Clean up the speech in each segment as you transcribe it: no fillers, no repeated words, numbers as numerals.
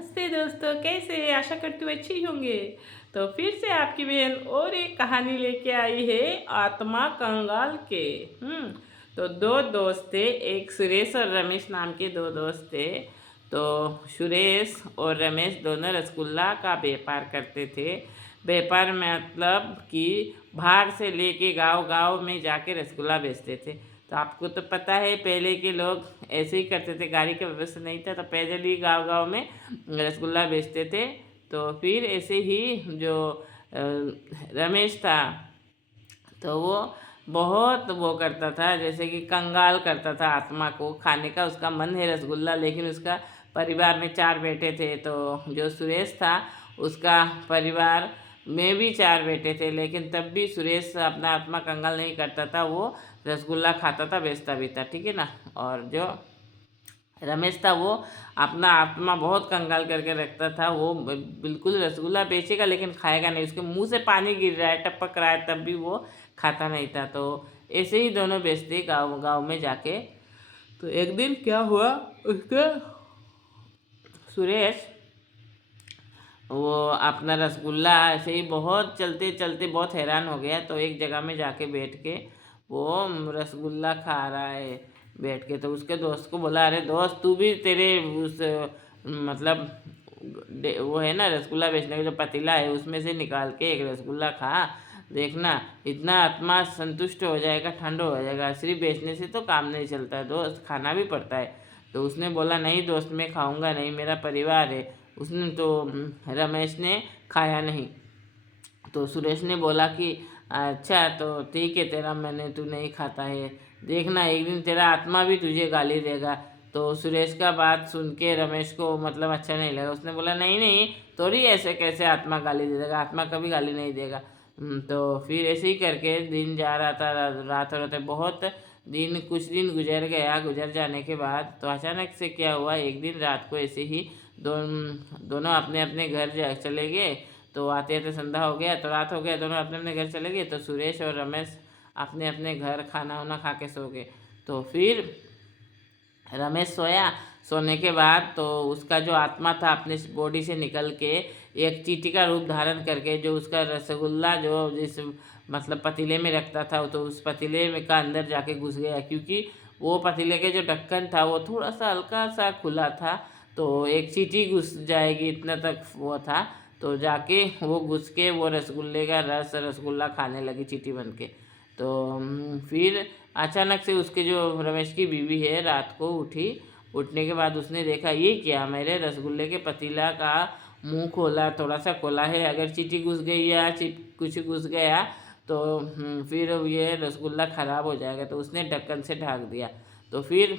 नमस्ते दोस्तों, कैसे हैं? आशा करती हूँ अच्छे ही होंगे। तो फिर से आपकी बहन और एक कहानी लेके आई है आत्मा कंगाल के। तो दो दोस्त थे, एक सुरेश और रमेश नाम के दो दोस्त थे। तो सुरेश और रमेश दोनों रसगुल्ला का व्यापार करते थे। व्यापार मतलब कि बाहर से लेके गांव गांव में जाके रसगुल्ला बेचते थे। तो आपको तो पता है पहले के लोग ऐसे ही करते थे, गाड़ी का व्यवस्था नहीं था तो पैदल ही गांव गांव में रसगुल्ला बेचते थे। तो फिर ऐसे ही जो रमेश था तो वो बहुत वो करता था, जैसे कि कंगाल करता था आत्मा को खाने का। उसका मन है रसगुल्ला, लेकिन उसका परिवार में चार बेटे थे। तो जो सुरेश था उसका परिवार में भी चार बेटे थे, लेकिन तब भी सुरेश अपना आत्मा कंगाल नहीं करता था, वो रसगुल्ला खाता था, बेचता भी था, ठीक है ना। और जो रमेश था वो अपना आत्मा बहुत कंगाल करके रखता था। वो बिल्कुल रसगुल्ला बेचेगा लेकिन खाएगा नहीं, उसके मुंह से पानी गिर रहा है, टपक रहा है, तब भी वो खाता नहीं था। तो ऐसे ही दोनों बेचते गाँव गाँव में जाके। तो एक दिन क्या हुआ, उसके सुरेश वो अपना रसगुल्ला ऐसे ही बहुत चलते चलते बहुत हैरान हो गया। तो एक जगह में जाके बैठ के वो रसगुल्ला खा रहा है बैठ के। तो उसके दोस्त को बोला, अरे दोस्त तू भी, तेरे उस मतलब वो है ना रसगुल्ला बेचने का जो पतीला है उसमें से निकाल के एक रसगुल्ला खा, देखना इतना आत्मा संतुष्ट हो जाएगा, ठंड हो जाएगा। सिर्फ बेचने से तो काम नहीं चलता है दोस्त, खाना भी पड़ता है। तो उसने बोला, नहीं दोस्त मैं खाऊंगा नहीं, मेरा परिवार है। उसने तो रमेश ने खाया नहीं। तो सुरेश ने बोला कि अच्छा तो ठीक है, तेरा मैंने तू नहीं खाता है, देखना एक दिन तेरा आत्मा भी तुझे गाली देगा। तो सुरेश का बात सुन के रमेश को मतलब अच्छा नहीं लगा। उसने बोला, नहीं नहीं, थोड़ी ऐसे कैसे आत्मा गाली दे देगा, आत्मा कभी गाली नहीं देगा। तो फिर ऐसे ही करके दिन जा रहा था, रात हो रहा था, बहुत दिन, कुछ दिन गुजर गया। गुजर जाने के बाद तो अचानक से क्या हुआ, एक दिन रात को ऐसे ही दोनों अपने अपने घर चले गए। तो आते आते संध्या हो गया, तो रात हो गया, दोनों अपने अपने घर चले गए। तो सुरेश और रमेश अपने अपने घर खाना वाना खा के सो गए। तो फिर रमेश सोया। सोने के बाद तो उसका जो आत्मा था अपने बॉडी से निकल के एक चींटी का रूप धारण करके, जो उसका रसगुल्ला जो जिस मतलब पतीले में रखता था, तो उस पतीले में का अंदर जाके घुस गया। क्योंकि वो पतीले के जो ढक्कन था वो थोड़ा सा हल्का सा खुला था, तो एक चींटी घुस जाएगी इतना तक वो था। तो जाके वो घुस के वो रसगुल्ले का रस रसगुल्ला खाने लगी चींटी बन के। तो फिर अचानक से उसके जो रमेश की बीवी है रात को उठी। उठने के बाद उसने देखा, ये क्या, मेरे रसगुल्ले के पतीला का मुंह खोला, थोड़ा सा खोला है, अगर चींटी घुस गई या कुछ घुस गया तो फिर ये रसगुल्ला ख़राब हो जाएगा। तो उसने ढक्कन से ढक दिया। तो फिर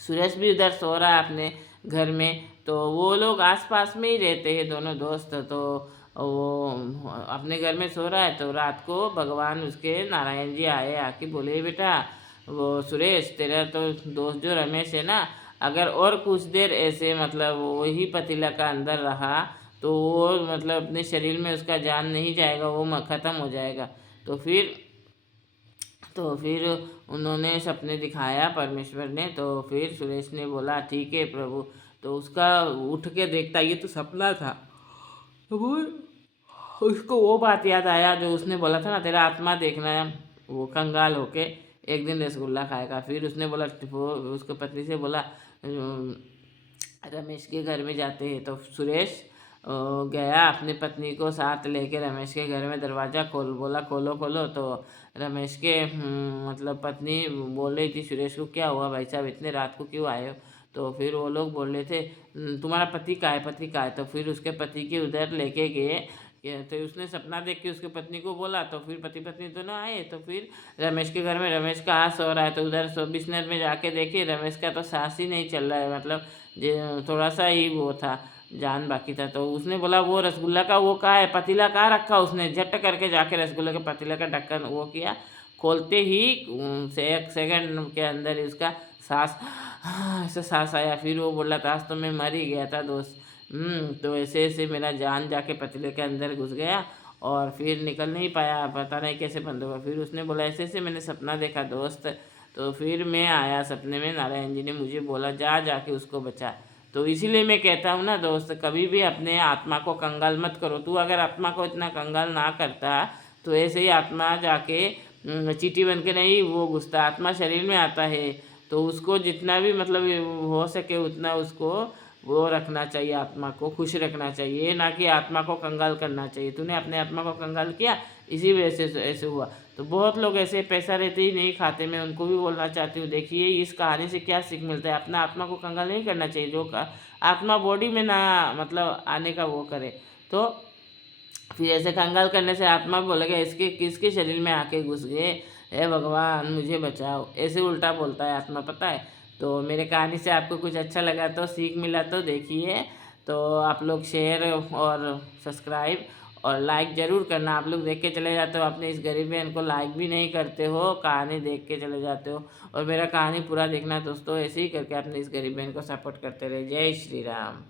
सुरेश भी उधर सो रहा है अपने घर में। तो वो लोग आसपास में ही रहते हैं दोनों दोस्त। तो वो अपने घर में सो रहा है। तो रात को भगवान उसके नारायण जी आए, आके बोले, बेटा वो सुरेश, तेरा तो दोस्त जो रमेश है ना, अगर और कुछ देर ऐसे मतलब वही पतीला का अंदर रहा तो वो मतलब अपने शरीर में उसका जान नहीं जाएगा, वो ख़त्म हो जाएगा। तो फिर उन्होंने सपने दिखाया परमेश्वर ने। तो फिर सुरेश ने बोला, ठीक है प्रभु। तो उसका उठ के देखता, ये तो सपना था। तो वो उसको वो बात याद आया जो उसने बोला था ना, तेरा आत्मा देखना है वो कंगाल होके एक दिन रसगुल्ला खाएगा। फिर उसने बोला, वो उसको पत्नी से बोला, रमेश के घर में जाते हैं। तो सुरेश गया अपनी पत्नी को साथ लेके रमेश के घर में, दरवाज़ा बोला खोलो खोलो। तो रमेश के मतलब पत्नी बोल रही थी सुरेश को, क्या हुआ भाई साहब, इतने रात को क्यों आए हो? तो फिर वो लोग बोल रहे थे, तुम्हारा पति कहाँ है, पति कहाँ है? तो फिर उसके पति के उधर लेके गए। तो उसने सपना देख के उसके पत्नी को बोला। तो फिर पति पत्नी दोनों आए। तो फिर रमेश के घर में, रमेश कहाँ सो रहा है, तो उधर बिस्तर में जाके देखे रमेश का तो सांस ही नहीं चल रहा है, मतलब थोड़ा सा ही वो था, जान बाकी था। तो उसने बोला, वो रसगुल्ला का वो कहाँ है, पतीला कहाँ रखा? उसने झट करके जाके रसगुल्ले के पतीले का ढक्कन वो किया। खोलते ही से एक सेकंड के अंदर ही उसका सांस ऐसा सांस आया। फिर वो बोला था, आज तो मैं मर ही गया था दोस्त। तो ऐसे ऐसे मेरा जान जाके पतीले के अंदर घुस गया और फिर निकल नहीं पाया, पता नहीं कैसे बंद होगा। फिर उसने बोला, ऐसे ऐसे मैंने सपना देखा दोस्त। तो फिर मैं आया सपने में, नारायण जी ने मुझे बोला, जा जाके उसको बचा। तो इसीलिए मैं कहता हूँ ना दोस्त, कभी भी अपने आत्मा को कंगाल मत करो। तू अगर आत्मा को इतना कंगाल ना करता तो ऐसे ही आत्मा जाके चींटी बन के नहीं वो घुसता। आत्मा शरीर में आता है तो उसको जितना भी मतलब हो सके उतना उसको वो रखना चाहिए, आत्मा को खुश रखना चाहिए, ना कि आत्मा को कंगाल करना चाहिए। तूने अपने आत्मा को कंगाल किया, इसी वजह से ऐसे हुआ। तो बहुत लोग ऐसे पैसा रहते ही नहीं खाते। मैं उनको भी बोलना चाहती हूँ, देखिए इस कहानी से क्या सीख मिलता है। अपना आत्मा को कंगाल नहीं करना चाहिए। जो आत्मा बॉडी में ना मतलब आने का वो करे, तो फिर ऐसे कंगाल करने से आत्मा बोलेगा इसके किसके शरीर में आके घुस गए, हे भगवान मुझे बचाओ, ऐसे उल्टा बोलता है आत्मा, पता है। तो मेरे कहानी से आपको कुछ अच्छा लगा तो सीख मिला तो देखिए, तो आप लोग शेयर और सब्सक्राइब और लाइक ज़रूर करना। आप लोग देख के चले जाते हो, अपने इस गरीब बहन को लाइक भी नहीं करते हो, कहानी देख के चले जाते हो। और मेरा कहानी पूरा देखना दोस्तों, ऐसे ही करके अपने इस गरीब बहन को सपोर्ट करते रहे। जय श्री राम।